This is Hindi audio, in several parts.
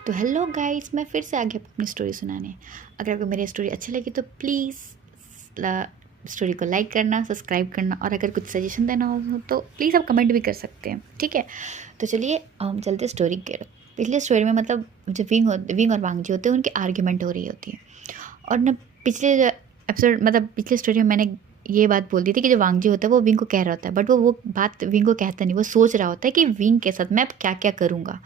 तो हेलो गाइस, मैं फिर से आ गया अपनी स्टोरी सुनाने। अगर आपको मेरी स्टोरी अच्छी लगी तो प्लीज़ स्टोरी को लाइक करना, सब्सक्राइब करना, और अगर कुछ सजेशन देना हो तो प्लीज़ आप कमेंट भी कर सकते हैं, ठीक है। तो चलिए हम चलते स्टोरी के। पिछले स्टोरी में मतलब जब विंग और वांगजी होते हैं, उनकी आर्ग्यूमेंट हो रही होती है। और ना पिछले एपिसोड मतलब पिछले स्टोरी में मैंने ये बात बोल दी थी कि जो वांगजी होता है वो विंग को कह रहा होता है, बट वो बात विंग को कहता नहीं, वो सोच रहा होता है कि विंग के साथ मैं अब क्या क्या करूँगा।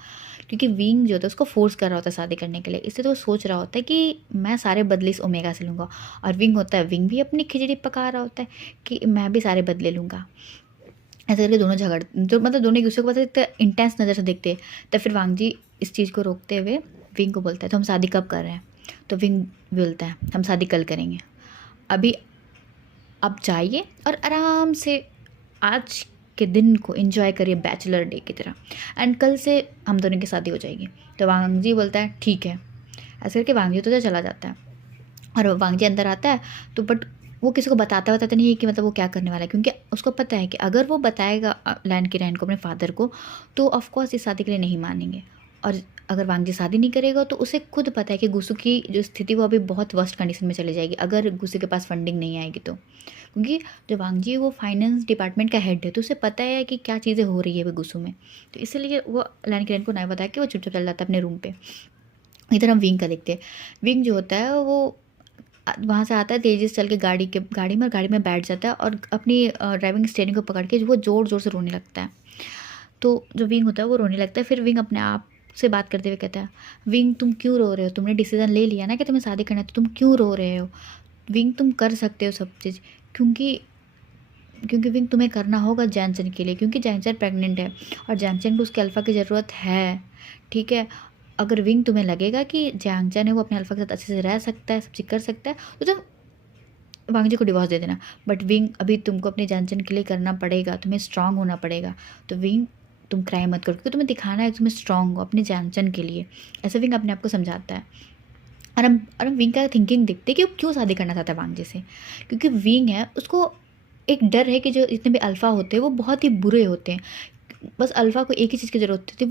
क्योंकि विंग जो होता है उसको फोर्स कर रहा होता है शादी करने के लिए, इसलिए तो वो सोच रहा होता है कि मैं सारे बदले इस ओमेगा से लूँगा। और विंग होता है, विंग भी अपनी खिचड़ी पका रहा होता है कि मैं भी सारे बदले लूँगा। ऐसे करके दोनों झगड़ तो मतलब दोनों एक दूसरे को इतना इंटेंस नज़र से देखते हैं। तब फिर वांगजी इस चीज़ को रोकते हुए विंग को बोलता है, तो हम शादी कब कर रहे हैं। तो विंग बोलता है, हम शादी कल करेंगे। अभी आप जाइए और आराम से आज के दिन को एंजॉय करिए बैचलर डे की तरह, एंड कल से हम दोनों की शादी हो जाएगी। तो वांगजी बोलता है ठीक है। ऐसे करके वांगजी तो चला जाता है और वांगजी अंदर आता है। तो बट वो किसी को बताता नहीं है कि मतलब वो क्या करने वाला है, क्योंकि उसको पता है कि अगर वो बताएगा लैंड की रैन को, अपने फादर को, तो ऑफकोर्स इस शादी के लिए नहीं मानेंगे। और अगर वांगजी शादी नहीं करेगा तो उसे खुद पता है कि गुस्सू की जो स्थिति वो अभी बहुत वर्स्ट कंडीशन में चली जाएगी अगर गुस्सू के पास फंडिंग नहीं आएगी तो। क्योंकि जो वांगजी है वो फाइनेंस डिपार्टमेंट का हेड है, तो उसे पता है कि क्या चीज़ें हो रही है अभी गुस्सू में। तो इसलिए वो लैंड की रैन को नहीं बताया कि वो चुपचाप चल जाता है अपने रूम पे। इधर हम विंग का देखते हैं। विंग जो होता है वो वहाँ से आता है तेज़ी से चल के गाड़ी में बैठ जाता है और अपनी ड्राइविंग स्टीयरिंग को पकड़ के वो ज़ोर ज़ोर से रोने लगता है। तो जो विंग होता है वो रोने लगता है। फिर विंग अपने आप से बात करते हुए कहता है, विंग तुम क्यों रो रहे हो, तुमने डिसीजन ले लिया ना कि तुम्हें शादी करना है, तो तुम क्यों रो रहे हो। विंग तुम कर सकते हो सब चीज़, क्योंकि क्योंकि विंग तुम्हें करना होगा जैनचन के लिए, क्योंकि जैनचन प्रेग्नेंट है और जैनचन को उसके अल्फ़ा की ज़रूरत है, ठीक है। अगर विंग तुम्हें लगेगा कि जैनचन है वो अपने अल्फ़ा के साथ अच्छे से रह सकता है, सब चीज़ कर सकता है, तो तुम वांगजी को डिवोर्स दे देना। बट विंग अभी तुमको अपने जैनचन के लिए करना पड़ेगा, तुम्हें स्ट्रांग होना पड़ेगा। तो विंग तुम क्राई मत करो, क्योंकि तुम्हें दिखाना है तुम्हें स्ट्रांग हो अपने जैनचन के लिए। ऐसे विंग अपने आप को समझाता है। और हम विंग का थिंकिंग देखते हैं कि वो क्यों शादी करना चाहता है वांगजी से। क्योंकि विंग है, उसको एक डर है कि जो जितने भी अल्फ़ा होते हैं वो बहुत ही बुरे होते हैं। बस अल्फ़ा को एक ही चीज़ की ज़रूरत होती है,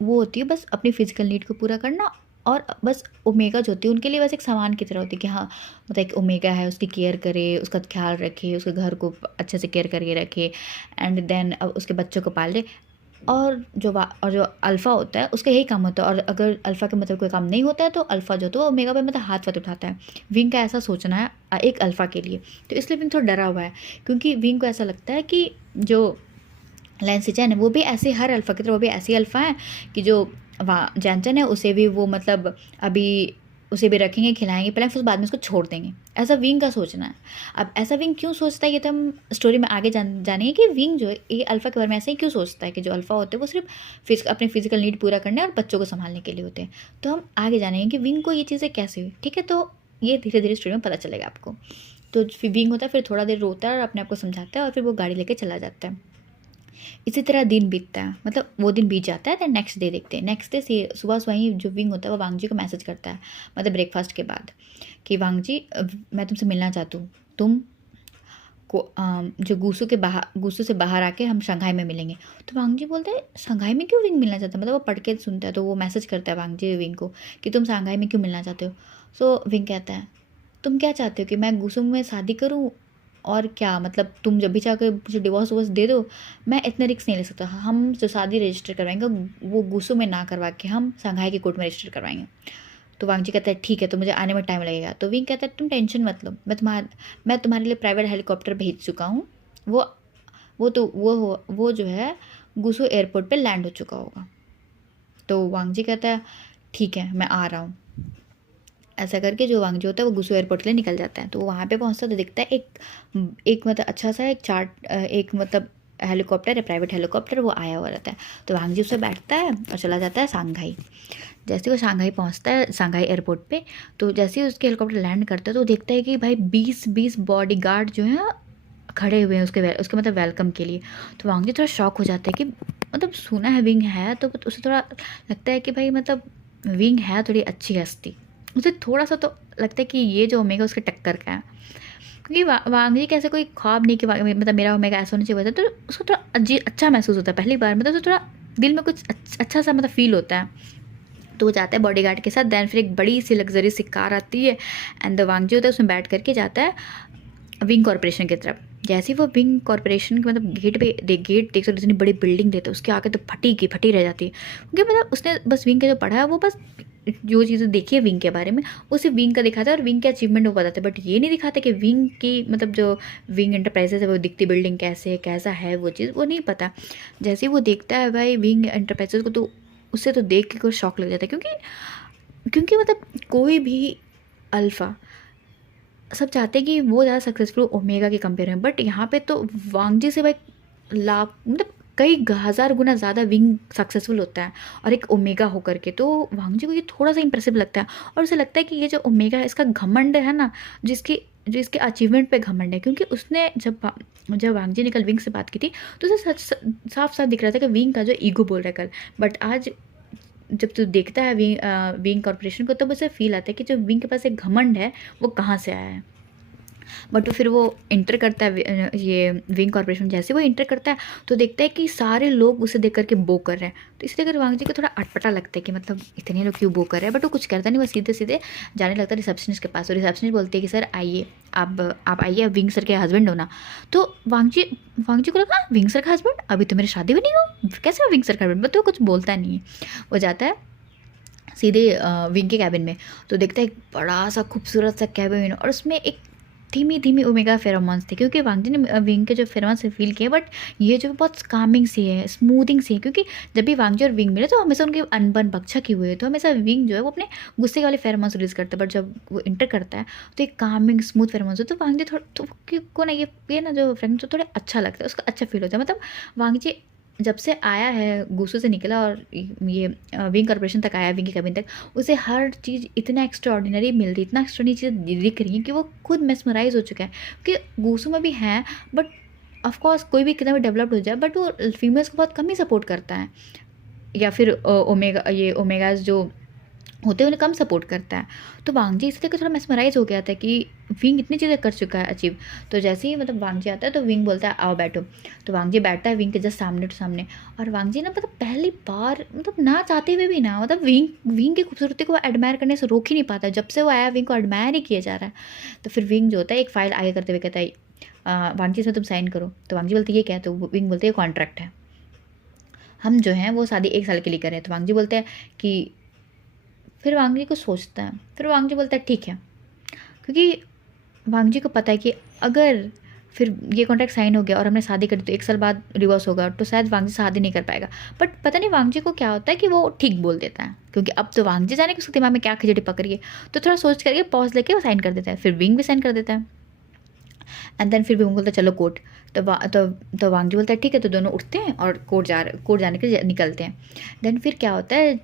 वो होती है बस अपनी फ़िज़िकल नीड को पूरा करना। और बस ओमेगा जो होती है उनके लिए बस एक सामान की तरह होती है कि हाँ, मतलब एक ओमेगा है, उसकी केयर करे, उसका ख्याल रखे, उसके घर को अच्छे से केयर करके रखे, एंड देन अब उसके बच्चों को पाले। और जो अल्फ़ा होता है उसका यही काम होता है। और अगर अल्फ़ा के मतलब कोई काम नहीं होता है तो अल्फ़ा जो होता है वो ओमेगा पे मतलब हाथ वाथ उठाता है। विंग का ऐसा सोचना है एक अल्फ़ा के लिए। तो इसलिए विंग थोड़ा डरा हुआ है, क्योंकि विंग को ऐसा लगता है कि जो लैन सिचन है वो भी ऐसे, हर अल्फ़ा की तरह वो भी ऐसी अल्फ़ा है कि जो जैनचन है उसे भी वो मतलब अभी उसे भी रखेंगे, खिलाएंगे, पहले फिर बाद में उसको छोड़ देंगे। ऐसा विंग का सोचना है। अब ऐसा विंग क्यों सोचता है ये तो हम स्टोरी में आगे जानेंगे कि विंग जो है ये अल्फ़ा के बारे में ऐसे ही क्यों सोचता है कि जो अल्फ़ा होते हैं वो सिर्फ अपने फिजिकल नीड पूरा करने और बच्चों को संभालने के लिए होते हैं। तो हम आगे जानेंगे कि विंग को ये चीज़ें कैसे हुई, ठीक है। तो ये धीरे धीरे स्टोरी में पता चलेगा आपको। तो फिर विंग होता है, फिर थोड़ा देर रोता है और अपने आप को समझाता है और फिर वो गाड़ी लेके चला जाता है। इसी तरह दिन बीतता है, मतलब वो दिन बीत जाता है। दैन नेक्स्ट डे देखते हैं। नेक्स्ट डे से सुबह सुबह ही जो विंग होता है वो वांगजी को मैसेज करता है, मतलब ब्रेकफास्ट के बाद, कि वांगजी मैं तुमसे मिलना चाहती हूँ। तुम को जो गुस्सू से बाहर आके हम शंघाई में मिलेंगे। तो वांगजी बोलता है शंघाई में क्यों विंग मिलना चाहता है, मतलब वो पढ़ के सुनता है तो वो मैसेज करता है वांगजी विंग को कि तुम शंघाई में क्यों मिलना चाहते हो। सो विंग कहता है, तुम क्या चाहते हो कि मैं गुस्सू में शादी करूँ, और क्या मतलब तुम जब भी चाह के मुझे डिवोर्स वोर्स दे दो, मैं इतना रिस्क नहीं ले सकता। हम जो शादी रजिस्टर करवाएंगे वो गुस्सू में ना करवा के हम शंघाई की कोर्ट में रजिस्टर करवाएंगे। तो वांगजी कहता है ठीक है, तो मुझे आने में टाइम लगेगा। तो विंग कहता है तुम टेंशन मत लो, मैं तुम्हारे लिए प्राइवेट हेलीकॉप्टर भेज चुका हूँ। वो वो जो है गुस्सू एयरपोर्ट पे लैंड हो चुका होगा। तो वांगजी कहता है ठीक है, मैं आ रहा हूँ। ऐसा करके जो वांगजी होता है वो गुस्सू एयरपोर्ट के लिए निकल जाता है। तो वहाँ पे पहुँचता तो दिखता है एक मतलब अच्छा सा एक मतलब हेलीकॉप्टर है, प्राइवेट हेलीकॉप्टर, वो आया हुआ रहता है। तो वांगजी उससे बैठता है और चला जाता है शंघाई। जैसे वो शंघाई पहुँचता है, शंघाई एयरपोर्ट पे, तो जैसे ही उसके हेलीकॉप्टर लैंड करता है तो देखता है कि भाई 20 बॉडीगार्ड जो हैं खड़े हुए हैं उसके मतलब वेलकम के लिए। तो वांगजी थोड़ा शॉक हो जाता है कि मतलब सुना है विंग है, तो उसे थोड़ा लगता है कि भाई मतलब विंग है थोड़ी अच्छी हस्ती। उसे थोड़ा सा तो लगता है कि ये जो ओमेगा उसके टक्कर का है, क्योंकि वांगजी कैसे कोई ख्वाब नहीं कि मतलब मेरा ओमेगा ऐसा होना चाहिए, तो उसको थोड़ा अच्छा महसूस होता है पहली बार, मतलब उसे थोड़ा दिल में कुछ अच्छा सा मतलब फील होता है। तो वो जाता है बॉडीगार्ड के साथ। देन फिर एक बड़ी सी लग्जरी सी कार आती है एंड द वांगजी होता है उसमें बैठ करके जाता है विंग कॉर्पोरेशन की तरफ। जैसे ही वो विंग कॉर्पोरेशन के मतलब गेट देख सकते इतनी बड़ी बिल्डिंग देते उसके आगे तो फटी रह जाती है, क्योंकि मतलब उसने बस विंग का जो पढ़ा है वो बस जो चीज़ें देखी है विंग के बारे में उसे विंग का दिखाता है और विंग के अचीवमेंट वो बताते हैं, बट ये नहीं दिखाते कि विंग की मतलब जो विंग एंटरप्राइजेस है वो दिखती बिल्डिंग कैसे है कैसा है वो चीज़ वो नहीं पता। जैसे ही वो देखता है भाई विंग एंटरप्राइजेस को तो उससे तो देख के कोई शौक लग जाता है, क्योंकि क्योंकि मतलब कोई भी अल्फ़ा सब चाहते हैं कि वो ज़्यादा सक्सेसफुल ओमेगा के कंपेयर में, बट यहाँ पे तो वांगजी से भाई लाख मतलब कई हज़ार गुना ज़्यादा विंग सक्सेसफुल होता है और एक ओमेगा होकर के, तो वांगजी को ये थोड़ा सा इंप्रेसिव लगता है और उसे लगता है कि ये जो ओमेगा है इसका घमंड है ना, जिसकी जो इसके अचीवमेंट पे घमंड है, क्योंकि उसने जब वांगजी ने कल विंग से बात की थी तो उसे साफ साफ दिख रहा था कि विंग का जो ईगो बोल रहा है कल, बट आज जब तू देखता है विंग कॉर्पोरेशन को तब उसे फील आता है कि जो विंग के पास एक घमंड है वो कहाँ से आया है। बट फिर वो इंटर करता है ये विंग कॉर्पोरेशन। जैसे वो इंटर करता है तो देखता है कि सारे लोग उसे देख करके बो कर रहे हैं, तो इसलिए अगर वांगजी को थोड़ा अटपटा लगता है कि मतलब इतने लोग क्यों बो कर रहे हैं, बट वो कुछ करता नहीं, वो सीधे सीधे जाने लगता है रिसेप्शनिस्ट के पास और रिसेप्शनिस्ट बोलती है कि सर आइए आप आइए, आप विंग सर के हस्बैंड हो ना। तो वांगजी वांगजी को लगा विंग सर का हस्बैंड, अभी तो मेरी शादी भी नहीं हो, कैसे मैं विंग सर का हस्बैंड, तो कुछ बोलता नहीं है। वो जाता है सीधे विंग के कैबिन में, तो देखता है एक बड़ा सा खूबसूरत सा कैबिन और उसमें एक धीमी धीमी ओमेगा फेरोमोन्स थे, क्योंकि वांगजी ने विंग के जो फेरोमोन्स फील किए, बट ये जो बहुत कामिंग सी है स्मूथिंग सी है, क्योंकि जब भी वांगजी और विंग मिले तो हमेशा उनके अनबन बच्चा की हुई है, तो हमेशा विंग जो है वो अपने गुस्से वाले फेरोमोन्स रिलीज करता है, बट जब वो इंटर करता है तो एक कामिंग स्मूथ फेरोमोन्स हो, तो वांगजी थोड़ा तो को ना ये ना जो फ्रेंड तो थोड़ा अच्छा लगता है, उसका अच्छा फील होता है। मतलब वांगजी जब से आया है गुस्सों से निकला और ये विंग कॉर्पोरेशन तक आया विंग की कैबिन तक, उसे हर चीज़ इतना एक्स्ट्राऑर्डिनरी मिल रही, इतना एक्स्ट्राऑर्डिनरी चीज़ दिख रही है कि वो खुद मेस्मराइज हो चुका है, कि गुस्सों में भी हैं बट ऑफकोर्स कोई भी कितना भी डेवलप्ड हो जाए बट वो फीमेल्स को बहुत कम ही सपोर्ट करता है, या फिर ओमेगाज जो होते हैं उन्हें कम सपोर्ट करता है। तो वांगजी इसलिए कि थोड़ा मेस्मराइज हो गया था कि विंग इतनी चीज़ें कर चुका है अचीव। तो जैसे ही मतलब वांगजी आता है तो विंग बोलता है आओ बैठो, तो वांगजी बैठता है विंग के जस्ट सामने टू सामने, और वांगजी ना मतलब पहली बार मतलब ना चाहते हुए भी ना मतलब विंग की खूबसूरती को एडमायर करने से रोक ही नहीं पाता, जब से वो आया विंग को एडमायर ही किया जा रहा है। तो फिर विंग जो होता है एक फाइल आगे करते हुए कहता है वांगजी इसमें तुम साइन करो, तो वांगजी बोलते है ये क्या है, तो विंग बोलते हैं कॉन्ट्रैक्ट है, हम जो हैं वो शादी 1 साल के लिए करें। तो वांगजी बोलते हैं कि फिर वांगजी को सोचता है, फिर वांगजी बोलता है ठीक है, क्योंकि वांगजी को पता है कि अगर फिर ये कॉन्ट्रैक्ट साइन हो गया और हमने शादी करी तो 1 साल बाद रिवर्स होगा तो शायद वांगजी शादी नहीं कर पाएगा। बट पता नहीं वांगजी को क्या होता है कि वो ठीक बोल देता है, क्योंकि अब तो वांगजी जाने कि उसके दिमाग में क्या खिचड़ी पकड़ी है, तो थोड़ा सोच करके पॉज लेके वो साइन कर देता है, फिर विंग भी साइन कर देता है। एंड देन फिर विंग बोलता है चलो कोर्ट, तो वांगजी बोलता है ठीक है, तो दोनों उठते हैं और कोर्ट जाने के लिए निकलते हैं। देन फिर क्या होता है,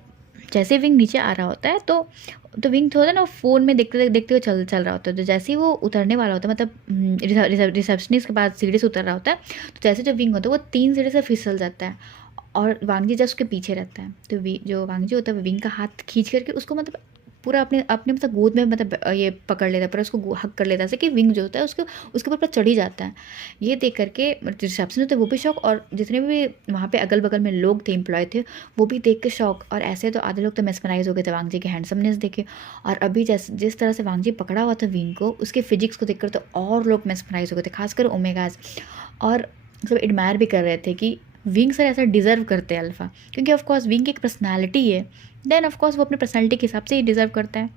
जैसे विंग नीचे आ रहा होता है तो विंग थोड़ा ना फ़ोन में देखते देखते हुए चल रहा होता है, तो जैसे ही वो उतरने वाला होता है मतलब रिसेप्शनिस्ट के बाद सीढ़ी से उतर रहा होता है, तो जैसे जो विंग होता है वो 3 सीढ़ी से फिसल जाता है और वांगजी जस्ट उसके पीछे रहता है। तो जो वांगजी होता है वो विंग का हाथ खींच करके उसको मतलब पूरा अपने अपने मतलब गोद में मतलब ये पकड़ लेता है, पर उसको हक कर लेता है, जैसे कि विंग जो होता है उसके ऊपर पूरा चढ़ ही जाता है। ये देख करके रिसेप्शन होते वो भी शौक, और जितने भी वहाँ पे अगल बगल में लोग थे एम्प्लॉय थे वो भी देख के शौक, और ऐसे तो आधे लोग तो मेस्मराइज हो गए थे वांगजी के हैंडसमनेस देखे, और अभी जिस तरह से वांगजी पकड़ा हुआ था विंग को उसके फिजिक्स को देखकर तो और लोग मेस्मराइज हो गए थे, खासकर ओमेगाज, और मतलब एडमायर भी कर रहे थे कि विंग सर ऐसा डिज़र्व करते हैं अल्फ़ा, क्योंकि ऑफकोर्स विंग की एक पर्सनैलिटी है, देन ऑफकोर्स वो अपने पर्सनैलिटी के हिसाब से ही डिज़र्व करता है।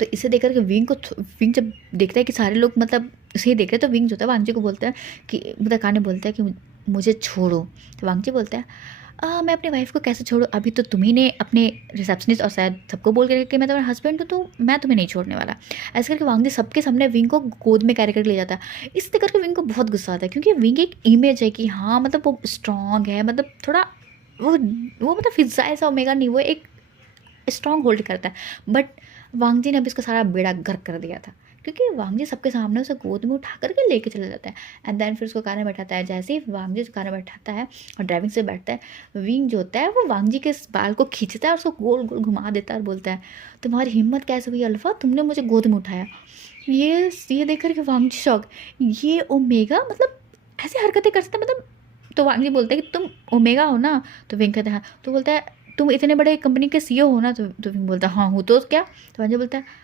तो इसे देख कर के विंग जब देखता है कि सारे लोग मतलब उसे ही देख रहे हैं, तो विंग जो होता है वांगजी को बोलता है कि मतलब काने बोलता है कि मुझे छोड़ो, तो वांगजी बोलता है मैं अपनी वाइफ को कैसे छोड़ूं, अभी तो तुम्ही ने अपने रिसेप्शनिस्ट और शायद सबको बोल के कि मैं तुम्हारा हस्बैंड हूँ, तो मैं तुम्हें नहीं छोड़ने वाला। ऐसे करके वांगजी सबके सामने विंग को गोद में कैरी करके ले जाता है। इससे करके विंग को बहुत गुस्सा आता है, क्योंकि विंग एक इमेज है कि हाँ मतलब वो स्ट्रॉन्ग है, मतलब थोड़ा वो मतलब फिजा ऐसा ओमेगा नहीं, वो एक स्ट्रॉन्ग होल्ड करता है, बट वांगजी ने अभी इसका सारा बेड़ा गर्क कर दिया था, क्योंकि वांगजी सबके सामने उसे गोद में उठा करके लेके चला जाता है एंड देन फिर उसको कार में बैठाता है। जैसे ही वांगजी कार में बैठाता है और ड्राइविंग से बैठता है, विंग जो होता है वो वांगजी के बाल को खींचता है और उसको गोल गोल घुमा देता है और बोलता है तुम्हारी हिम्मत कैसे हुई अल्फा, तुमने मुझे गोद में उठाया। ये देख कर के वांगजी शौक, ये ओमेगा मतलब ऐसी हरकतें कर सकता है मतलब। तो वांगजी बोलता है कि तुम ओमेगा हो ना, तो विंग कहता है, तो बोलता है तुम इतने बड़े कंपनी के सीईओ हो ना? तो विंग बोलता है हाँ हूँ, तो क्या? तो वांजी बोलता है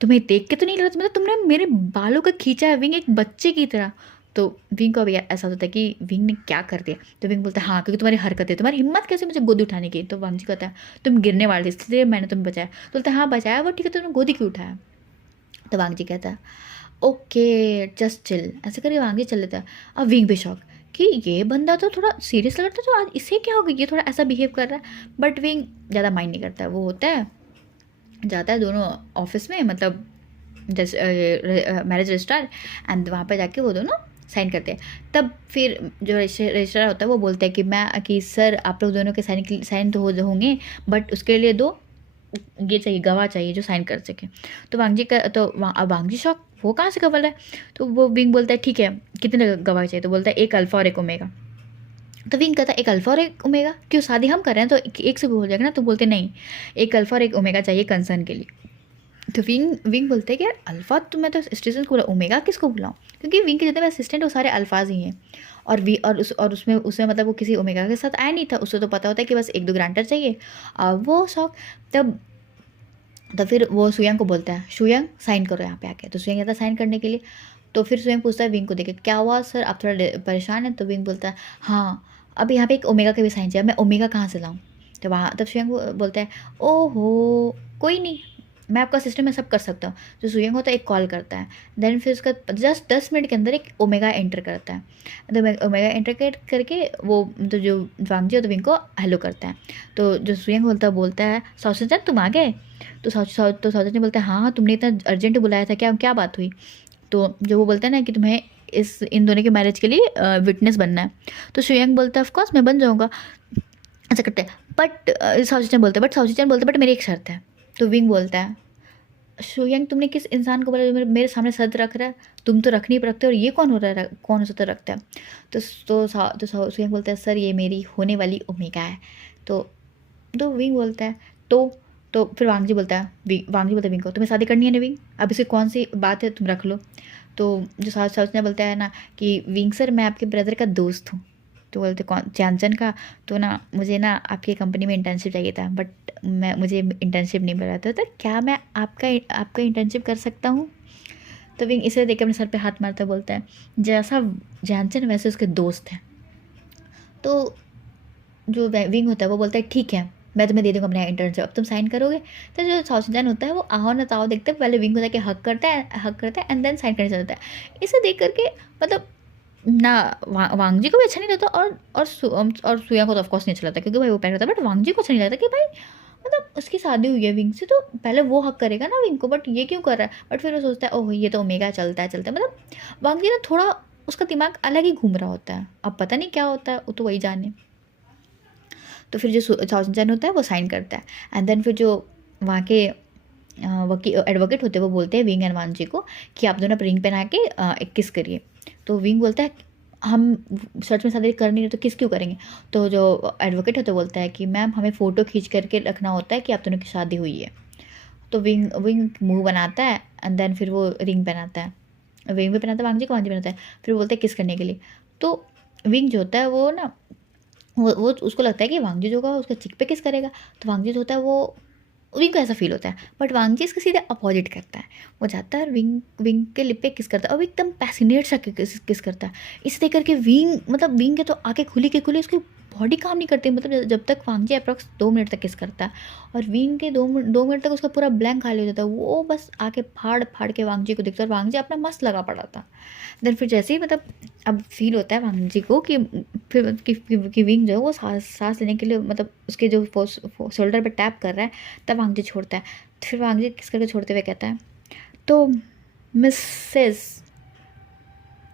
तुम्हें देख के तो नहीं लग रहा, मतलब तुमने मेरे बालों का खींचा है विंग, एक बच्चे की तरह। तो विंग को अभी ऐसा होता है कि विंग ने क्या कर दिया। तो विंग बोलता है हाँ क्योंकि तुम्हारी हरकत है, तुम्हारी हिम्मत कैसे मुझे गोदी उठाने की। तो वांजी कहता है तुम गिरने वाले थे इसलिए मैंने तुम्हें बचाया। तो बोलता है हाँ बचाया वो ठीक है, तुमने गोदी क्यों उठाया। तो वांगजी कहता है ओके जस्ट चिल, ऐसे करके वांगजी चल लेता है। अब विंग भी शौक कि ये बंदा तो थोड़ा सीरियस लग रहा था, तो आज इसे क्या हो गया, ये थोड़ा ऐसा बिहेव कर रहा है। बट विंग ज़्यादा माइंड नहीं करता है, वो होता है जाता है दोनों ऑफिस में, मतलब जैसे मैरिज रजिस्ट्रार, एंड वहाँ पर जाके वो दोनों साइन करते हैं। तब फिर जो रजिस्ट्रार होता है वो बोलता है कि सर आप लोग दोनों के साइन तो होंगे, बट उसके लिए दो ये चाहिए, गवाह चाहिए जो साइन कर सके। तो वांगजी का तो अब वांगजी शॉक, वो कहाँ से गवाह है। तो वो विंग बोलता है ठीक है कितने गवाह चाहिए। तो बोलता है एक अल्फ़ा और एक ओमेगा। तो विंग कहता है एक अल्फ़ा और एक ओमेगा, क्यों शादी हम कर रहे हैं तो एक से भी हो जाएगा ना। तो बोलते नहीं, एक अल्फ़ा और एक ओमेगा चाहिए कंसर्न के लिए। तो विंग बोलते हैं कि यार अल्फ़ा तो मैं तो स्टेशन को बोला, ओमेगा किसको बुलाऊँ, क्योंकि विंग के जितने भी असिस्टेंट वो सारे अल्फाज ही हैं। और वी और उसमें मतलब वो किसी ओमेगा के साथ आया नहीं था, उसको तो पता होता है कि बस एक दो ग्रांटर चाहिए। और वो शौक तब तो फिर वो सुयंग को बोलता है सुयंग साइन करो यहाँ पे आके। तो सुयंग जाता है साइन करने के लिए। तो फिर सुयंग पूछता है विंग को देखे क्या हुआ सर, आप थोड़ा परेशान हैं। तो विंग बोलता है हाँ अब यहाँ पे एक ओमेगा का भी साइन चाहिए, मैं ओमेगा कहाँ से लाऊँ। तो वहाँ तब सुयंग बोलता है ओहो कोई नहीं, मैं आपका सिस्टम में सब कर सकता हूँ। जो सुयंग होता है एक कॉल करता है, देन फिर उसका जस्ट 10 मिनट के अंदर एक ओमेगा एंटर करता है। तो ओमेगा एंटर करके वो तो जो वांगजी तो विंग को हेलो करता है। तो जो सुयंग बोलता है साउचन तुम आ गए। तो साउचन ने बोलता है हाँ तुमने इतना अर्जेंट बुलाया था, क्या क्या बात हुई। तो जो वो बोलता है ना कि तुम्हें इन दोनों के मैरिज के लिए विटनेस बनना है। तो सुयंग बोलता है ऑफकोर्स मैं बन जाऊँगा, ऐसा करते हैं। बट साउचन बोलते बट मेरी एक शर्त है। तो विंग बोलता है सुयंग तुमने किस इंसान को बोला जो मेरे सामने शर्त रख रहा है, तुम तो रख नहीं रखते, और ये कौन हो रहा है, कौन सा रखता है। सुयंग बोलता है सर ये मेरी होने वाली ओमेगा है। तो विंग बोलता है तो फिर वांगजी बोलता है विंग को तुम्हें शादी करनी है ना विंग, अब इसे कौन सी बात है तुम रख लो। तो जो साउचन बोलता है ना कि विंग सर मैं आपके ब्रदर का दोस्त हूँ। तो बोलते कौन, चैनचन का। तो ना मुझे ना आपकी कंपनी में इंटर्नशिप चाहिए था, बट मुझे इंटर्नशिप नहीं मिल रहा था, तो क्या मैं आपका इंटर्नशिप कर सकता हूँ। तो विंग इसे देख के अपने सर पे हाथ मारता बोलता है जैसा चैनचन वैसे उसके दोस्त हैं। तो जो विंग होता है वो बोलता है ठीक है मैं तुम्हें दे दूँगा अपना इंटर्नशिप, अब तुम साइन करोगे। तो जो साउचन होता है वो आओ ना ताओ देखते है, पहले विंग को जाके हक करता है एंड देन साइन करने चलता है। इसे देख करके मतलब ना वांगजी को भी अच्छा नहीं लगता, और सुया को तो ऑफकोर्स नहीं अच्छा लगता क्योंकि भाई वो पैर करता है। बट वांगजी को अच्छा नहीं लगता कि भाई मतलब उसकी शादी हुई है विंग से, तो पहले वो हक करेगा ना विंग को, बट ये क्यों कर रहा है। बट फिर वो सोचता है ओह ये तो ओमेगा चलता है मतलब वांगजी ना थोड़ा उसका दिमाग अलग ही घूम रहा होता है, अब पता नहीं क्या होता है वो तो वही जाने। तो फिर जो साउचन होता है वो साइन करता है, एंड देन फिर जो वहाँ के एडवोकेट होते हैं वो बोलते हैं विंग एंड वांगजी को कि आप दोनों रिंग पहना के एक किस करिए। तो विंग बोलता है हम सच में शादी कर नहीं रहे तो किस क्यों करेंगे। तो जो एडवोकेट होता है बोलता है कि मैम हमें फ़ोटो खींच करके रखना होता है कि आप दोनों की शादी हुई है। तो विंग मुंह बनाता है एंड देन फिर वो रिंग पहनाता है, विंग भी पहनाता है वांगजी को, वांगजी पहनाता है। फिर बोलते हैं किस करने के लिए। तो विंग जो होता है वो ना वो उसको लगता है कि वांगजी जो होगा उसका चिक पे किस करेगा। तो वांगजी जो होता है वो विंग को ऐसा फील होता है, बट वांगजी इसका सीधे अपोजिट करता है। वो जाता है और विंग के लिप पे किस करता है और एकदम पैसिनेट सा किस करता है। इसे देख करके विंग के तो आंखें खुली के खुली, उसकी बॉडी काम नहीं करती, मतलब जब तक वांगजी अप्रॉक्स 2 मिनट तक किस करता है, और विंग के 2 मिनट तक उसका पूरा ब्लैंक खाली हो जाता है। वो बस आके फाड़ के वांगजी को देखता है, और वांगजी अपना मस्त लगा पड़ा था। देन फिर जैसे ही मतलब अब फील होता है वांगजी को कि फिर कि विंग जो है वो सांस लेने के लिए मतलब उसके जो शोल्डर पे टैप कर रहा है, तब वांगजी छोड़ता है। फिर वांगजी किस करके छोड़ते हुए कहता है तो मिसेस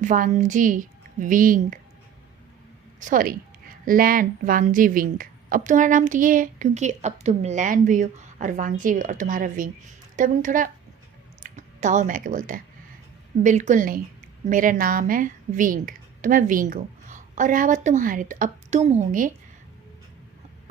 वांगजी विंग, सॉरी लैन वांगजी विंग, अब तुम्हारा नाम तो ये है क्योंकि अब तुम लैन भी हो और वांगजी भी और तुम्हारा विंग। तब विंग थोड़ा ताव में आके बोलता है बिल्कुल नहीं, मेरा नाम है विंग, तो मैं विंग हूँ, और रहा बात तुम्हारी तो अब तुम होंगे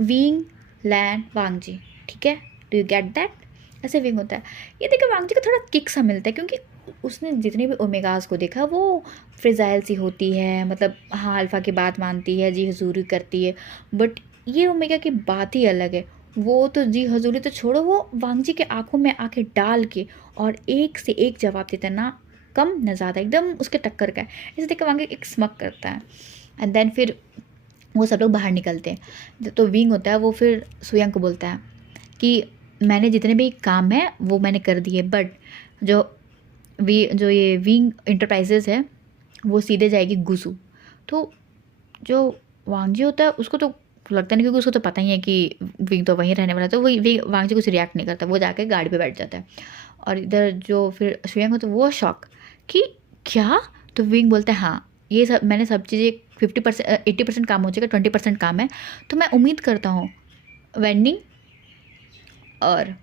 विंग लैन वांगजी, ठीक है, डू यू गेट दैट। ऐसे विंग होता है। ये देखिए वांगजी को थोड़ा किक सा मिलता है क्योंकि उसने जितने भी ओमेगास को देखा वो फ्रेजाइल सी होती है, मतलब हाँ अल्फ़ा की बात मानती है, जी हजूरी करती है, बट ये ओमेगा की बात ही अलग है। वो तो जी हजूरी तो छोड़ो, वो वांगजी के आंखों में आंखें डाल के और एक से एक जवाब देता है, ना कम ना ज़्यादा, एकदम उसके टक्कर का है। इसे देख कर वांगी एक स्मक करता है। एंड देन फिर वो सब लोग बाहर निकलते हैं। तो विंग होता है वो फिर सुयंग को बोलता है कि मैंने जितने भी काम है वो मैंने कर दिए, बट जो ये विंग इंटरप्राइजेज है वो सीधे जाएगी गुसू। तो जो वांगजी होता है उसको तो लगता नहीं, क्योंकि उसको तो पता ही है कि विंग तो वहीं रहने वाला है, तो वही वांगजी कुछ रिएक्ट नहीं करता, वो जाके गाड़ी पे बैठ जाता है। और इधर जो फिर सुयंग होता है वो शॉक कि क्या। तो विंग बोलता है हाँ, ये सब मैंने सब चीज़ें 50% 80% काम हो जाएगा, 20% काम है। तो मैं उम्मीद करता हूँ वेंडिंग और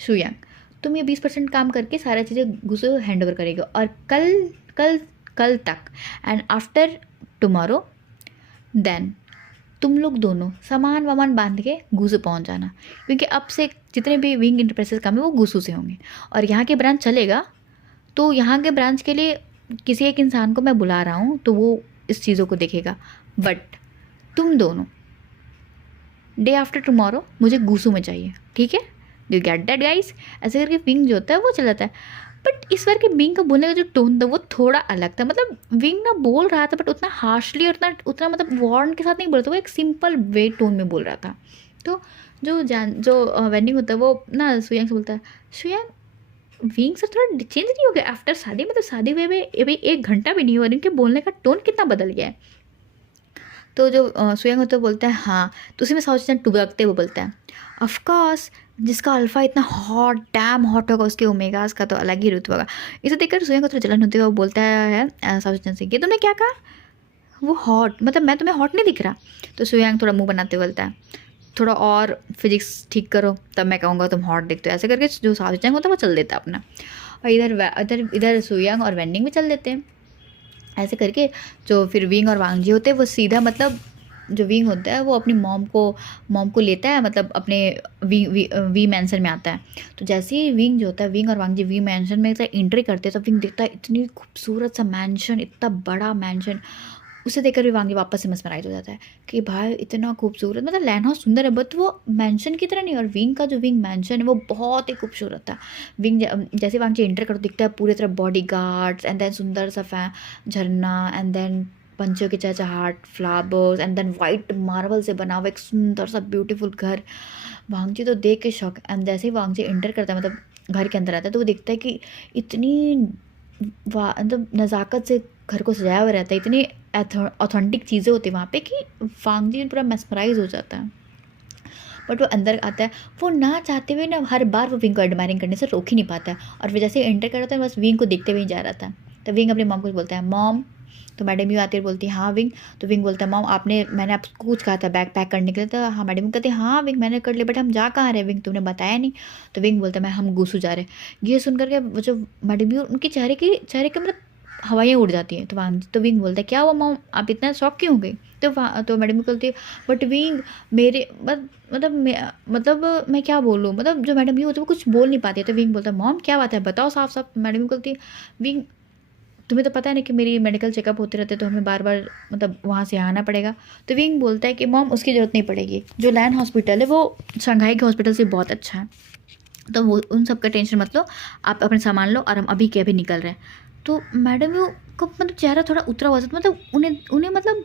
शुयांग तुम ये 20% काम करके सारा चीज़ें गुस्से हैंड ओवर करेगा, और कल कल कल तक एंड आफ्टर टुमारो देन तुम लोग दोनों सामान वामान बांध के गुसू पहुंच जाना, क्योंकि अब से जितने भी विंग इंटरप्राइजेस काम है वो गुसू से होंगे। और यहाँ के ब्रांच चलेगा तो यहाँ के ब्रांच के लिए किसी एक इंसान को मैं बुला रहा हूँ, तो वो इस चीज़ों को देखेगा। बट तुम दोनों डे आफ्टर टुमारो मुझे गुसू में चाहिए, ठीक है? Do get that guys? ऐसे करके विंग जो होता है वो चला जाता है। बट इस बार के विंग का बोलने का जो टोन था वो थोड़ा अलग था। मतलब विंग ना बोल रहा था बट उतना हार्शली और उतना उतना मतलब वार्न के साथ नहीं बोल रहा था, वो एक सिंपल वे टोन में बोल रहा था। तो जो वेंडिंग होता है वो ना सुयंग से बोलता है, सुयंग विंग सर थोड़ा चेंज नहीं हो गया आफ्टर शादी? मतलब शादी हुए अभी 1 घंटा भी नहीं हुआ, इनके बोलने का टोन कितना बदल गया है। तो जो सुयंग होता है बोलता है हाँ। तो उसी में साउथ इंडियन टुबकते वो बोलता है ऑफकोर्स, जिसका अल्फा इतना हॉट डैम हॉट होगा उसके ओमेगास का तो अलग ही रुतबा होगा। इसे देखकर सुयंग को थोड़ा जलन होती है, वो बोलता है साउथ इंडियन से, ये तुमने क्या कहा? वो हॉट मतलब मैं तुम्हें हॉट नहीं दिख रहा? तो सुयंग थोड़ा मुंह बनाते बोलता है थोड़ा और फिजिक्स ठीक करो तब मैं कहूँगा तुम हॉट दिखते हो। ऐसे करके जो साउथ इंडियन होता है वो चल देता है अपना, और इधर इधर सुयंग और वेंडिंग भी चल देते हैं। ऐसे करके जो फिर विंग और वांगजी होते हैं वो सीधा मतलब जो विंग होता है वो अपनी मॉम को लेता है, मतलब अपने वी मैंसन में आता है। तो जैसे ही विंग जो होता है विंग और वांगजी वी मैंसन में एंट्री करते हैं तो विंग देखता है इतनी खूबसूरत सा मैंशन, इतना बड़ा मैंशन। उसे देखकर भी वांगी वापस से मस्मराइज हो जाता है कि भाई इतना खूबसूरत, मतलब लैंड हाउस सुंदर है बट वो मैंशन की तरह नहीं। और विंग का जो विंग मैंशन है वो बहुत ही खूबसूरत था। विंग जैसे वांगी एंटर कर दिखता है पूरी तरह बॉडी गार्ड्स एंड देन सुंदर सा झरना एंड देन पंछियों की चहचहाट, flowers and then white marble से बना हुआ एक सुंदर सा ब्यूटीफुल घर। वांगजी तो देख के शौक। एंड जैसे ही वांगजी एंटर करता है मतलब घर के अंदर आता है तो वो देखता है कि इतनी मतलब नज़ाकत से घर को सजाया हुआ रहता है, इतनी ऑथेंटिक चीज़ें होती हैं वहाँ पे कि वांगजी पूरा मेस्मराइज हो जाता है। बट वो अंदर आता है, वो ना चाहते हुए ना हर बार वो विंग को एडमायरिंग करने से रोक ही नहीं पाता है, और फिर जैसे एंटर करता है बस विंग को देखते हुए ही जा रहा था। तो विंग अपनी मॉम को बोलता है मॉम। तो मैडम यू आती है बोलती है हाँ विंग। तो विंग बोलता है मॉम मैंने आपको कुछ कहा था बैग पैक करने के लिए? तो हाँ मैडम कहते हैं हाँ विंग मैंने कर लिया, बट हम जा कहाँ रहे विंग, तुमने बताया नहीं। तो विंग बोलता है हम गुसू जा रहे हैं। ये सुन करके वो जो मैडम यू उनके चेहरे के मतलब हवाइयाँ उड़ जाती हैं। तो विंग बोलता है क्या हुआ मॉम, आप इतना शौक क्यों हो गई? तो मैडम भी बोलती है बट विंग मेरे मतलब मैं क्या बोलूँ, मतलब जो मैडम ये होती है वो कुछ बोल नहीं पाती है। तो विंग बोलता है मॉम क्या बात है बताओ साफ साफ। मैडम भी बोलती है विंग तुम्हें तो पता है ना कि मेरी मेडिकल चेकअप होते रहते तो हमें बार बार मतलब वहाँ से आना पड़ेगा। तो विंग बोलता है कि मॉम उसकी ज़रूरत नहीं पड़ेगी, जो लैन हॉस्पिटल है वो शंघाई के हॉस्पिटल से बहुत अच्छा है, तो वो उन सब का टेंशन मत लो, आप अपने सामान लो और हम अभी के अभी निकल रहे हैं। तो मैडम वो को मतलब चेहरा थोड़ा उतरा हुआ था, मतलब उन्हें मतलब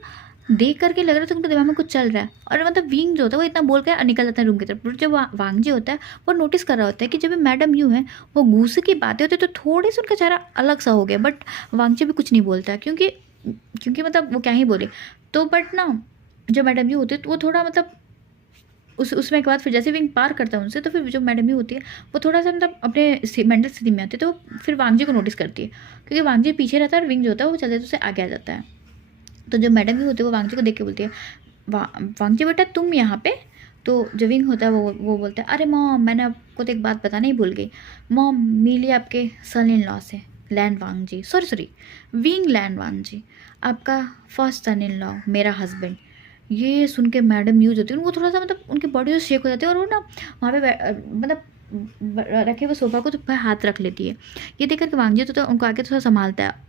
देख करके लग रहा था उनके दिमाग में कुछ चल रहा है। और मतलब विंग जो होता है वो इतना बोल कर निकल जाता है रूम की तरफ। जो वांगजी होता है वो नोटिस कर रहा होता है कि जब मैडम यूँ है वो गुस्से की बातें होती है तो थोड़े से उनका चेहरा अलग सा हो गया। बट वांगजी भी कुछ नहीं बोलता है क्योंकि मतलब वो क्या ही बोले। तो बट ना जो मैडम यू होती है तो वो थोड़ा मतलब उसमें के बाद फिर जैसे विंग पार करता है उनसे तो फिर जो मैडम ही होती है वो थोड़ा सा मतलब अपने मेंटल स्थिति में आती है, तो फिर वांगजी को नोटिस करती है क्योंकि वांगजी पीछे रहता है और विंग जो होता है वो चलते तो उससे आगे आ जाता है। तो जो मैडम ही होती है वो वांगजी को देख के बोलती है वांगजी बेटा तुम यहाँ पे? तो जो विंग होता है वो बोलता है अरे मॉम मैंने आपको तो एक बात बताना ही भूल गई, मॉम मिली आपके सन इन लॉ से लैंड वांगजी, सॉरी विंग लैंड वांगजी, आपका फर्स्ट सन इन लॉ मेरा हस्बैंड। ये सुन के मैडम यूज होती है उनको थोड़ा सा मतलब उनकी बॉडी से शेक हो जाती है और वो ना वहाँ पे मतलब रखे हुए सोफा को तो पे हाथ रख लेती है। ये देख करके वांगजी तो उनको आके थोड़ा संभालता है।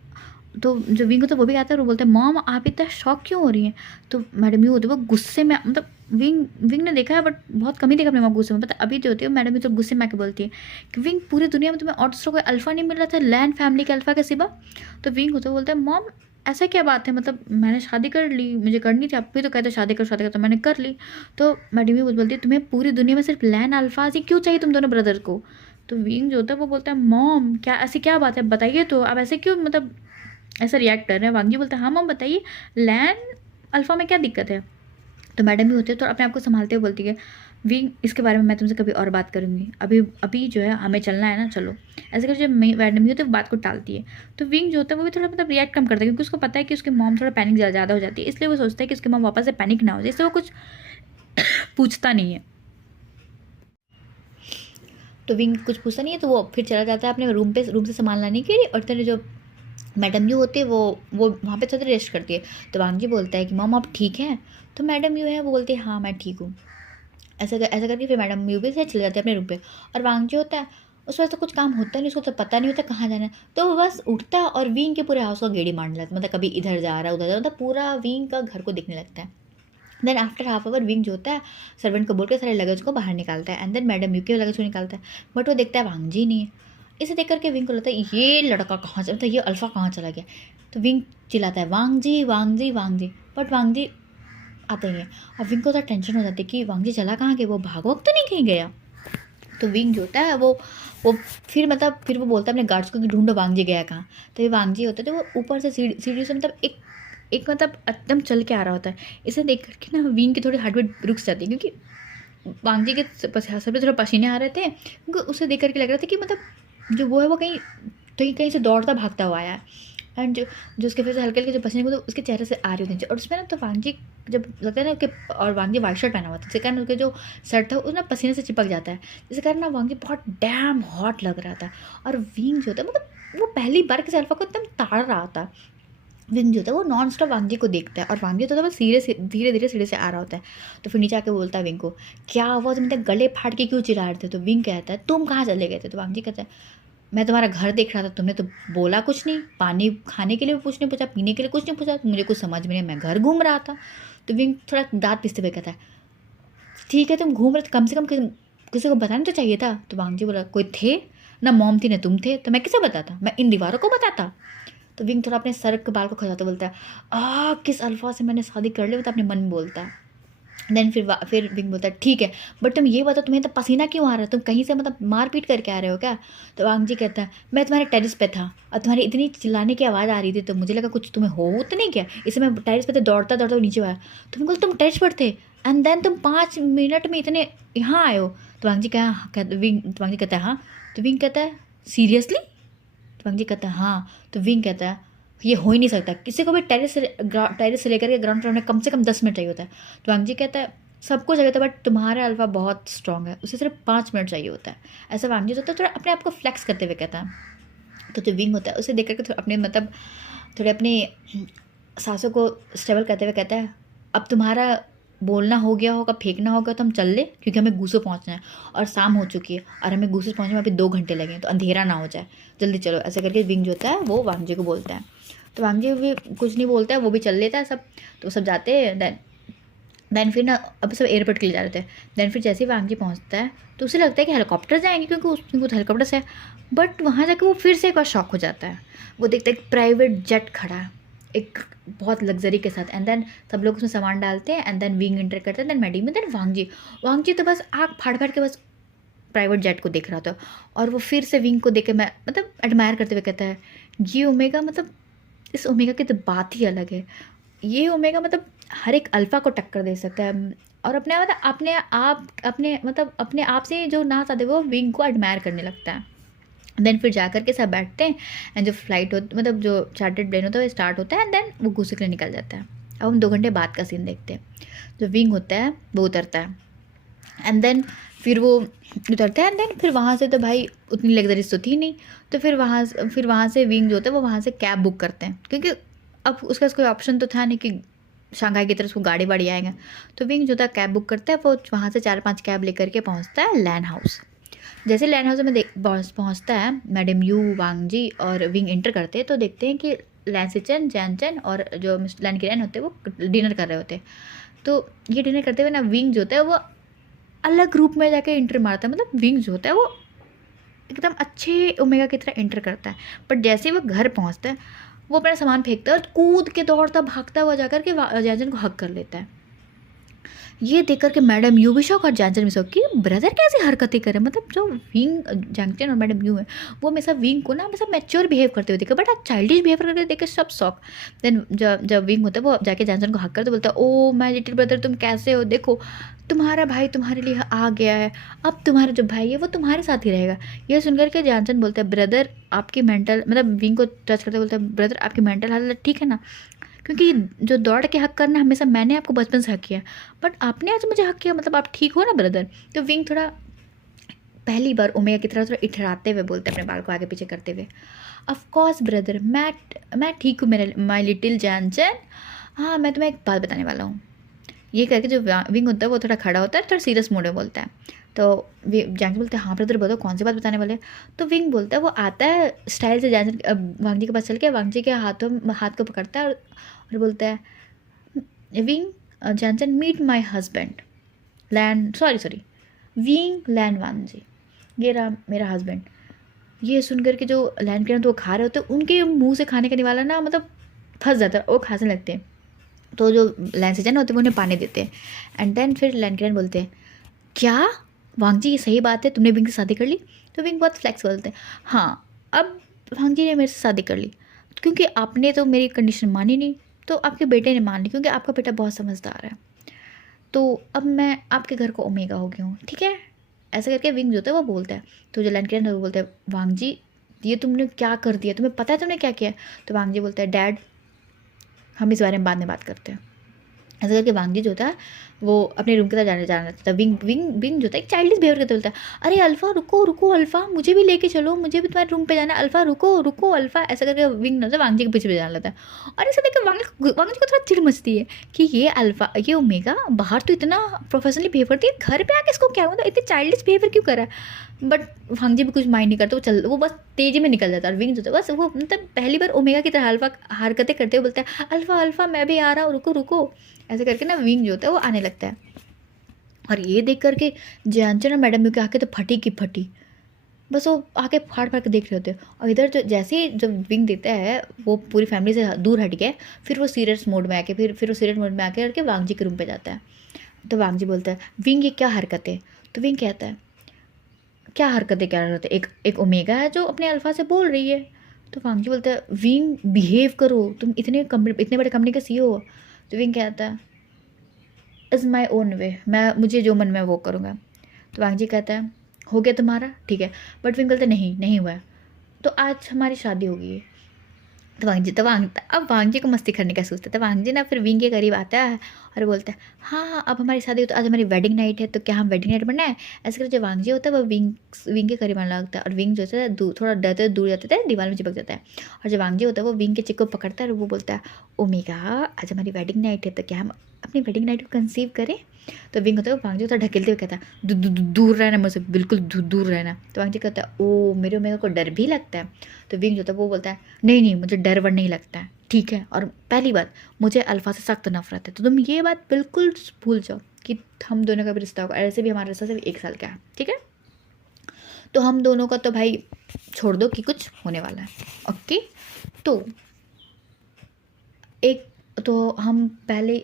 तो जो विंग होता है वो भी आता है और वो बोलता है मॉम आप इतना शॉक क्यों हो रही हैं? तो मैडम यू होती है वो गुस्से में मतलब विंग विंग ने देखा है बट बहुत कम ही देखा अपने मॉम गुस्से में। पता अभी जो होती है मैडम भी तो गुस्से में आके बोलती है कि विंग पूरी दुनिया में तुम्हें और दूसरों को अल्फ़ा नहीं मिल रहा था लैंड फैमिली के अल्फ़ा के सिवा। तो विंग होता बोलता है मॉम ऐसा क्या बात है, मतलब मैंने शादी कर ली, मुझे करनी थी, आप भी तो कहते शादी कर तो मैंने कर ली। तो मैडम भी बोलती है तुम्हें पूरी दुनिया में सिर्फ लैंड अल्फाज ही क्यों चाहिए तुम दोनों ब्रदर को। तो विंग जो होता है वो बोलता है मॉम क्या ऐसी क्या बात है बताइए, तो आप ऐसे क्यों मतलब ऐसा रिएक्ट कर रहे हैं। वांग जी बोलते हैं हाँ मॉम बताइए लैंड अल्फ़ा में क्या दिक्कत है। तो मैडम भी होते हैं तो अपने आप को संभालते हुए बोलती है विंग इसके बारे में मैं तुमसे कभी और बात करूँगी, अभी अभी जो है हमें चलना है ना, चलो। ऐसे कर जब मैडम भी होती है बात को टालती है। तो विंग जो होता है वो भी थोड़ा मतलब रिएक्ट कम करता है क्योंकि उसको पता है कि उसकी मॉम थोड़ा पैनिक ज़्यादा हो जाती है, इसलिए वो सोचता है कि उसकी मॉम वापस से पैनिक ना हो जाए, इसलिए वो कुछ पूछता नहीं है। तो विंग कुछ पूछता नहीं है तो वो फिर चला जाता है अपने रूम से सामान लाने के लिए। और तेरे जो मैडम यू होती है वो वहाँ पे थोड़ा रेस्ट करती है। तो वांग जी बोलता है कि मॉम आप ठीक हैं। तो मैडम यू है वो बोलती है हाँ मैं ठीक हूँ। ऐसा करके फिर मैडम यू भी से चले जाते हैं अपने रूम पे। और वांग जी होता है उस वजह तो कुछ काम होता नहीं, उसको तो पता नहीं होता कहाँ जाना है, तो वो बस उठता है और विंग के पूरे हाउस को गेड़ी मारने लगता है, मतलब कभी इधर जा रहा है उधर जा रहा है, मतलब पूरा विंग का घर को दिखने लगता है। Then after half hour wing जो होता है सर्वेंट को बोल के सारे लगेज को बाहर निकालता है एंड देन मैडम यू के लगेज को निकालता है। बट वो देखता है वांग जी नहीं है। इसे देख करके विंग को लगता है ये लड़का कहाँ चला, मतलब ये अल्फ़ा कहाँ चला गया। तो विंग चिल्लाता है वांग जी वांग जी वांग जी, बट वांग जी आते ही हैं। और विंग को तो टेंशन हो जाती है कि वांग जी चला कहाँ गया, वो भाग वक्त तो नहीं कहीं गया। तो विंग जो होता है वो फिर वो बोलता है अपने गार्ड्स को कि ढूंढो वांग जी गया कहाँ। तो ये वांग जी होता है तो वो ऊपर से सीढ़ी से मतलब एक मतलब एकदम चल के आ रहा होता है। इसे देख करके ना विंग की थोड़ी हार्ट बीट रुक जाती है क्योंकि वांग जी के सर पे थोड़ा पसीने आ रहे थे, क्योंकि उसे देख करके लग रहा था कि मतलब जो वो है वो कहीं कहीं से दौड़ता भागता हुआ आया है। एंड जो उसके फेस से हल्के हल्के जो पसीने को तो उसके चेहरे से आ रही होती है। और उसमें ना तो वांग जी जब लगता है ना कि और वांग जी वाइट शर्ट पहना हुआ था जिसके कारण उसके जो शर्ट था वो ना पसीने से चिपक जाता है, जिसके कारण ना वांग जी बहुत डैम हॉट लग रहा था। और विंग जो था मतलब वो पहली बार किसी अल्फा को एकदम ताड़ रहा था। विंग जो होता है वो नॉन स्टॉप वांग जी को देखता है और वांग जी तो बस धीरे धीरे सीढ़े से आ रहा होता है। तो फिर नीचे आके बोलता है विंग को क्या हुआ, तुम इतने गले फाड़ के क्यों चिल्ला रहे थे। तो विंग कहता है तुम कहाँ चले गए थे। तो वांग जी कहता है मैं तुम्हारा घर देख रहा था, तुमने तो बोला कुछ नहीं, पानी खाने के लिए भी कुछ नहीं पूछा, पीने के लिए कुछ नहीं पूछा, मुझे कुछ समझ में नहीं, मैं घर घूम रहा था। तो विंग थोड़ा दांत पिसते हुए कहता है ठीक है तुम घूम रहे थे, कम से कम किसी को बताना तो चाहिए था। तो वांग जी बोला कोई थे ना, मॉम थी ना तुम थे, तो मैं किसे बताता, मैं इन दीवारों को बताता। तो विंग थोड़ा अपने सर के बाल को खजाते बोलता है किस अल्फा से मैंने शादी कर ली, वो तो अपने मन में बोलता है। देन फिर विंग बोलता है ठीक है बट तुम ये बताओ तुम्हें तो पसीना क्यों आ रहा है, तुम कहीं से मतलब मारपीट करके आ रहे हो क्या। तो वांग जी कहता है मैं तुम्हारे टेरिस पे था और तुम्हारी इतनी चिल्लाने की आवाज़ आ रही थी तो मुझे लगा कुछ तुम्हें हो तो नहीं क्या, इससे मैं टेरिस पे दौड़ता दौड़ता नीचे आया। तो विंग तुम टेरिस पर थे एंड देन तुम 5 मिनट में इतने यहाँ आए हो। तो वांग जी वांग जी कहता है हाँ। तो विंग कहता है सीरियसली। तो वांग जी कहता है हाँ। तो विंग कहता है ये हो ही नहीं सकता, किसी को भी टेरिस से लेकर के ग्राउंड फ्लोर में कम से कम 10 मिनट चाहिए होता है। तो वांग जी कहता है सबको चाहिए होता है बट तुम्हारा अल्फा बहुत स्ट्रांग है, उसे सिर्फ 5 मिनट चाहिए होता है। ऐसा वांग जी होता है थोड़ा अपने आप को फ्लेक्स करते हुए कहता है। तो जो विंग होता है उसे देख करके अपने मतलब थोड़े अपनी सांसों को स्टेबल करते हुए कहता है अब तुम्हारा बोलना हो गया होगा, फेंकना होगा तो हम चल ले क्योंकि हमें गूसो पहुंचना है और शाम हो चुकी है और हमें गूसो पहुंचने में अभी 2 घंटे लगे हैं, तो अंधेरा ना हो जाए, जल्दी चलो। ऐसे करके विंग जो होता है वो वांग जी को बोलता है। तो वांग जी भी कुछ नहीं बोलता है, वो भी चल लेता है सब। तो सब जाते हैं। देन फिर ना अब सब एयरपोर्ट के लिए जा रहे थे। देन फिर जैसे ही वांग जी पहुँचता है तो उसे लगता है कि हेलीकॉप्टर जाएंगे क्योंकि उसको तो हेलीकॉप्टर से है। बट वहाँ जाकर वो फिर से एक बार शॉक हो जाता है, वो देखता है एक प्राइवेट जेट खड़ा है एक बहुत लग्जरी के साथ। एंड देन सब लोग उसमें सामान डालते हैं एंड देन विंग एंटर करते हैं। देन मैडी में देन वांग जी तो बस आँख फाड़ फाड़ के बस प्राइवेट जेट को देख रहा था। और वो फिर से विंग को देख के मैं मतलब एडमायर करते हुए कहता है ये ओमेगा मतलब इस ओमेगा की तो बात ही अलग है, ये ओमेगा मतलब हर एक अल्फ़ा को टक्कर दे सकता है। और अपने आप से जो ना चाहते वो विंग को एडमायर करने लगता है। देन फिर जा कर के सब बैठते हैं एंड जो फ्लाइट हो मतलब जो चार्टर्ड प्लेन होता है वो स्टार्ट होता है एंड देन वो घुसे के लिए निकल जाता है। अब हम 2 घंटे बाद का सीन देखते हैं। जो विंग होता है वो उतरता है एंड देन फिर वो उतरता है एंड देन फिर वहाँ से तो भाई उतनी लग्जरीज तो थी नहीं। तो फिर वहाँ से विंग जो होता है वो वहाँ से कैब बुक करते हैं क्योंकि अब उसका कोई ऑप्शन तो था नहीं कि शंघाई की तरफ उसको गाड़ी वाड़ी आएगा। तो विंग जो था कैब बुक करता है, वो वहाँ से 4-5 कैब लेकर के पहुँचता है लैंड हाउस। जैसे लैंड हाउस में पहुँचता है मैडम यू वांग जी और विंग एंटर करते हैं तो देखते हैं कि लैन सिचन जैन चन और जो मिस्टर लैन किरैन होते हैं वो डिनर कर रहे होते हैं। तो ये डिनर करते हुए ना विंग जो होता है वो अलग रूप में जाके एंट्री मारता है, मतलब विंग जो होता है वो एकदम अच्छे ओमेगा की तरह एंटर करता है। बट जैसे ही वो घर पहुंचता है वो अपना सामान फेंकता है और कूद के दौड़ता भागता हुआ जाकर के जैनचन को हक कर लेता है। ये देख कर के मैडम यू भी शौक और जैनचन भी शौक कि ब्रदर कैसी हरकतें करे, मतलब जो विंग जैनचन और मैडम यू है वो हमेशा विंग को ना हमेशा मैच्योर बिहेव करते हुए देखा, बट आज चाइल्डिश बिहेव करके देखे सब शौक। देन जब जब विंग होता है वो जाके जैनचन को हक करते बोलता है ओ माय लिटिल ब्रदर तुम कैसे हो, देखो तुम्हारा भाई तुम्हारे लिए आ गया है, अब तुम्हारा जो भाई है वो तुम्हारे साथ ही रहेगा। ये सुनकर के जैनचन बोलता है ब्रदर आपकी मेंटल, मतलब विंग को टच करते बोलता है ब्रदर आपकी मेंटल हालत ठीक है ना, क्योंकि जो दौड़ के हक करना हमेशा मैंने आपको बचपन से हक किया, बट आपने आज मुझे हक किया, मतलब आप ठीक हो ना ब्रदर। तो विंग थोड़ा पहली बार ओमेगा की तरह थोड़ा इठराते हुए बोलते अपने बाल को आगे पीछे करते हुए ऑफ कोर्स ब्रदर मैं ठीक हूँ मेरे माय लिटिल जैनचन, हाँ मैं तुम्हें एक बात बताने वाला हूँ। ये करके जो विंग होता है वो थोड़ा खड़ा होता है, थोड़ा सीरियस मोड में बोलता है। तो जैनचन बोलते हैं हाँ ब्रदर बताओ कौन सी बात बताने वाले। तो विंग बोलता है वो आता है स्टाइल से जैनचन वांगजी के पास चल के वांगजी के हाथ को पकड़ता है और बोलता है विंग जैनचन मीट माय हस्बैंड लैंड सॉरी विंग लैंड वांगजी, ये रहा मेरा हस्बैंड। ये सुनकर के जो लैंड क्रेन तो वो खा रहे होते हैं उनके मुंह से खाने का निवाला ना मतलब फंस जाता है, वो खाने लगते हैं। तो जो लैंड सेजन होते हैं वो उन्हें पानी देते हैं। एंड देन फिर लैंड क्रेन बोलते हैं क्या वांगजी ये सही बात है तुमने विंग से शादी कर ली। तो विंग बहुत फ्लेक्स बोलते हैं हाँ अब वांगजी ने मेरे से शादी कर ली क्योंकि आपने तो मेरी कंडीशन मानी नहीं, तो आपके बेटे ने मान ली क्योंकि आपका बेटा बहुत समझदार है, तो अब मैं आपके घर को ओमेगा हो गया हूँ ठीक है। ऐसा करके विंग जो होता है वो बोलता है। तो जो लैंड क्रेन है वो बोलता है वांगजी ये तुमने क्या कर दिया, तुम्हें पता है तुमने क्या किया। तो वांगजी बोलता है डैड हम इस बारे में बाद में बात करते हैं। ऐसा करके वांगजी जो होता है वो अपने रूम की तरफ जाना चाहता है। विंग विंग विंग जो होता है एक चाइल्डिश बिहेवियर करते बोलता है अरे अल्फा रुको रुको अल्फा मुझे भी लेके चलो, मुझे भी तुम्हारे रूम पे जाना है, अल्फा रुको रुको अल्फा। ऐसा करके विंग ना वांगजी के पीछे जाने लगता है। और ऐसा देखकर वांगजी को थोड़ा चिढ़ मचती है कि ये अल्फा ये ओमेगा बाहर तो इतना प्रोफेशनली बिहेव करती है, घर पे आके इसको क्या मतलब इतनी चाइल्डिश बिहेवियर क्यों करा है। बट वांगजी भी कुछ माइंड नहीं करता, वो बस तेजी में निकल जाता है। और विंग जो होता है बस वो मतलब पहली बार ओमेगा की तरह अल्फा हरकतें करते हुए बोलता है अल्फा अल्फा मैं भी आ रहा हूँ रुको रुको। ऐसे करके ना विंग जो होता है वो आने लगता है। और ये देख करके जैनचन और मैडम यू की आंखें तो फटी की फटी, बस वो आके फाड़ फाड़ के देख रहे होते हैं। और इधर जो जैसे ही जब विंग देता है वो पूरी फैमिली से दूर हट गया, फिर वो सीरियस मोड में आके फिर वो सीरियस मोड में आके करके वांगजी के रूम पे जाता है। तो वांगजी बोलता है विंग ये क्या हरकत है। तो विंग कहता है क्या हरकतें क्या हरकतें, एक ओमेगा है जो अपने अल्फा से बोल रही है। तो वांगजी बोलता है विंग बिहेव करो, तुम इतने बड़े कंपनी का सीईओ हो। तो विंग कहता है इज़ माई ओन वे, मुझे जो मन में वो करूँगा। तो वांगजी कहता है हो गया तुम्हारा ठीक है। बट विंग बोलता है नहीं नहीं हुआ है, तो आज हमारी शादी हो गई है। अब वांगजी को मस्ती करने का सोचता है। तो वांगजी ना फिर विंग के करीब आता है और बोलता है हाँ अब हमारी शादी हो तो आज हमारी वेडिंग नाइट है, तो क्या हम वेडिंग नाइट बनना है। ऐसे करके जो वांगजी होता है वो विंग के करीब आने लगता है। और विंग जो होता है थोड़ा डरते दूर जाता है, दीवार में चिपक जाता है। और जो वांगजी होता है वो विंग के चिक को पकड़ता है और वो बोलता है ओमेगा आज हमारी वेडिंग नाइट है, तो क्या हम अपनी वेडिंग नाइट को कंसीव करें। तो विंग होता है वो वांगजी होता है ढकेलते हुए कहता है दूर रहना मुझसे, बिल्कुल दूर रहना। तो वांगजी कहता है ओ मेरे ओमेगा को डर भी लगता है। तो विंग जो होता है वो बोलता है नहीं नहीं मुझे डर वर नहीं लगता है ठीक है, और पहली बात मुझे अल्फा से सख्त नफरत है, तो तुम ये बात बिल्कुल भूल जाओ कि हम दोनों का भी रिश्ता होगा। ऐसे भी हमारा रिश्ता सिर्फ 1 साल का है ठीक है, तो हम दोनों का तो भाई छोड़ दो कि कुछ होने वाला है ओके। तो हम पहले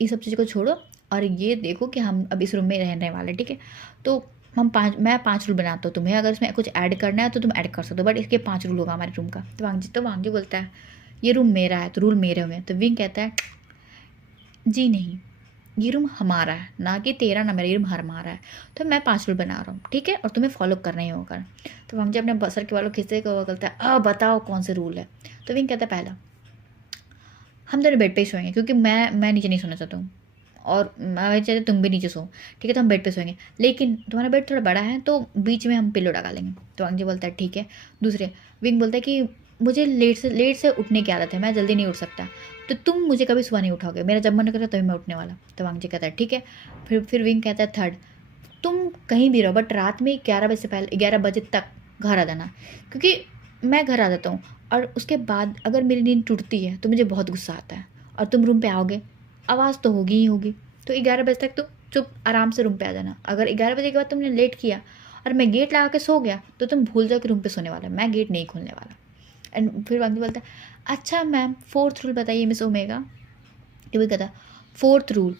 ये सब चीज़ों को छोड़ो और ये देखो कि हम अब इस रूम में रहने वाले ठीक है। तो मैं 5 रूल बनाता हूँ तुम्हें, अगर इसमें कुछ ऐड करना है तो तुम ऐड कर सकते हो, बट इसके 5 रूल होगा हमारे रूम का। तो वांगजी बोलता है ये रूम मेरा है तो रूल मेरे हुए। तो विंग कहता है जी नहीं ये रूम हमारा है, ना कि तेरा ना मेरा, ये रूम हमारा है। तो मैं 5 रूल बना रहा हूँ ठीक है, और तुम्हें फॉलो करना ही होगा। तो वांगजी अपने बसर के वालों खींचते हुए बोलता है बताओ कौन से रूल है। तो विंग कहता है पहला हम दोनों बेड पे ही सोएंगे क्योंकि मैं नीचे नहीं सोना चाहता हूँ और मैं चाहते तुम भी नीचे सो ठीक है, तो हम बेड पे सोएंगे, लेकिन तुम्हारा बेड थोड़ा बड़ा है तो बीच में हम पिलो लगा लेंगे। तो वांगजी बोलता है ठीक है। दूसरे विंग बोलता है कि मुझे लेट से उठने की आदत है, मैं जल्दी नहीं उठ सकता, तो तुम मुझे कभी सुबह नहीं उठाओगे, मेरा जब मन करेगा तभी मैं उठने वाला। तो वांगजी कहता है ठीक है। फिर विंग कहता है थर्ड तुम कहीं भी रहो बट रात में 11 बजे से पहले 11 बजे तक घर आ जाना, क्योंकि मैं घर आ जाता हूँ और उसके बाद अगर मेरी नींद टूटती है तो मुझे बहुत गुस्सा आता है और तुम रूम पे आओगे आवाज़ तो होगी ही होगी। तो 11 बजे तक तो चुप आराम से रूम पे आ जाना। अगर 11 बजे के बाद तुमने लेट किया और मैं गेट लगा के सो गया तो तुम भूल जाओ कि रूम पे सोने वाला है, मैं गेट नहीं खोलने वाला। एंड फिर वांगी बोलता है अच्छा मैम 4th रूल बताइए मिस ओमेगा। ये भी कहता 4th रूल,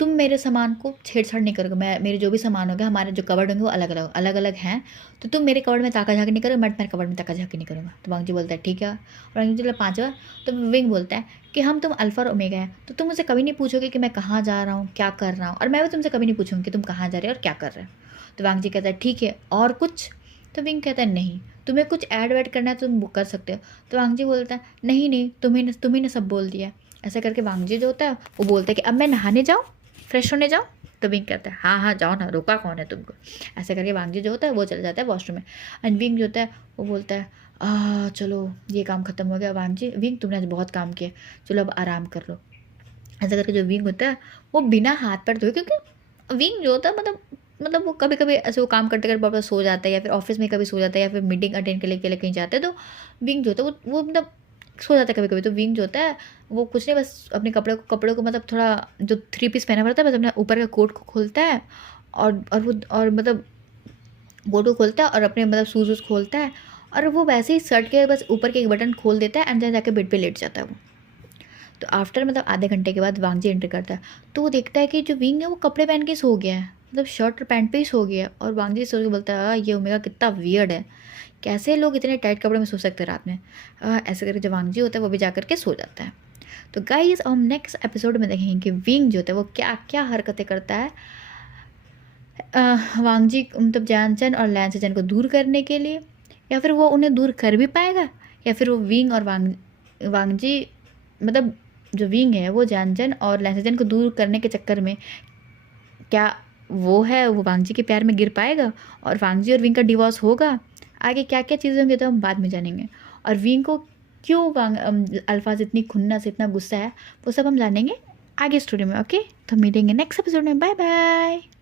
तुम मेरे सामान को छेड़छाड़ नहीं करोगे। मैं मेरे जो भी सामान होगा, हमारे जो कवर्ड होंगे वो अलग अलग हैं, तो तुम मेरे कवर्ड में ताका झाकी नहीं करोगे, मैं तुम्हारे कवर्ड में ताका झाकी नहीं करूँगा। तो वांगजी बोलता है ठीक है। और वांगजी बोला 5वां। तो विंग बोलता है कि हम तुम अल्फा और ओमेगा है, तो तुम मुझसे कभी नहीं पूछोगे कि मैं कहाँ जा रहा हूँ, क्या कर रहा हूँ, और मैं भी तुमसे कभी नहीं पूछूंगी कि तुम कहाँ जा रहे हो और क्या कर रहे हो। तो वांगजी कहता है ठीक है, और कुछ। तो विंग कहता है नहीं, तुम्हें कुछ ऐड वैड करना है तो तुम कर सकते हो। तो वांगजी बोलता है नहीं तुम्ही ने सब बोल दिया। ऐसा करके वांगजी जो होता है वो बोलता है कि अब मैं नहाने जाऊँ, फ्रेश होने जाओ। तो विंग कहता है हाँ जाओ ना, रोका कौन है तुमको। ऐसा करके वांगजी जो होता है वो चला जाता है वॉशरूम में। एंड विंग जो होता है वो बोलता है चलो ये काम खत्म हो गया वांगजी, विंग तुमने आज बहुत काम किया, चलो अब आराम कर लो। ऐसा करके जो विंग होता है वो बिना हाथ पैर धोए, क्योंकि विंग जो होता है मतलब वो कभी कभी ऐसे वो काम करते करते वापस सो जाता है, या फिर ऑफिस में कभी सो जाता है, या फिर मीटिंग अटेंड के लिए कहीं जाते हैं, तो विंग जो होता है वो मतलब सो जाता है कभी कभी। तो विंग जो होता है वो कुछ नहीं, बस अपने कपड़ों को मतलब थोड़ा जो 3 पीस पहना पड़ता है, बस अपने ऊपर का कोट को खोलता है और मतलब कोट को खोलता है और अपने मतलब शूज़ वूज़ खोलता है, और वो वैसे ही शर्ट के बस ऊपर के एक बटन खोल देता है एंड देन जाके बेड पे लेट जाता है वो। तो आफ्टर मतलब आधे घंटे के बाद वांगजी एंटर करता है, तो वो देखता है कि जो विंग है वो कपड़े पहन के सो गया है, मतलब शर्ट और पैंट पे ही सो गया है। और वांगजी सोच के बोलता है ये ओमेगा कितना वियर्ड है, कैसे लोग इतने टाइट कपड़े में सो सकते हैं रात में। ऐसे करके जो वांगजी होता है वो भी जा करके सो जाता है। तो गाइस हम नेक्स्ट एपिसोड में देखेंगे कि विंग जो होता है वो क्या क्या हरकतें करता है वांगजी मतलब जानचन और लैंसचन को दूर करने के लिए, या फिर वो उन्हें दूर कर भी पाएगा, या फिर वो विंग और वांगजी मतलब जो विंग है वो जानचन और लैंसचन को दूर करने के चक्कर में क्या वो वांगजी के प्यार में गिर पाएगा, और वांगजी और विंग का डिवोर्स होगा। आगे क्या क्या चीज़ें होंगी तो हम बाद में जानेंगे, और विंग को क्यों अल्फाज इतनी खुन्नस इतना गुस्सा है वो सब हम जानेंगे आगे स्टोरी में। ओके, तो मिलेंगे नेक्स्ट एपिसोड में। Bye bye.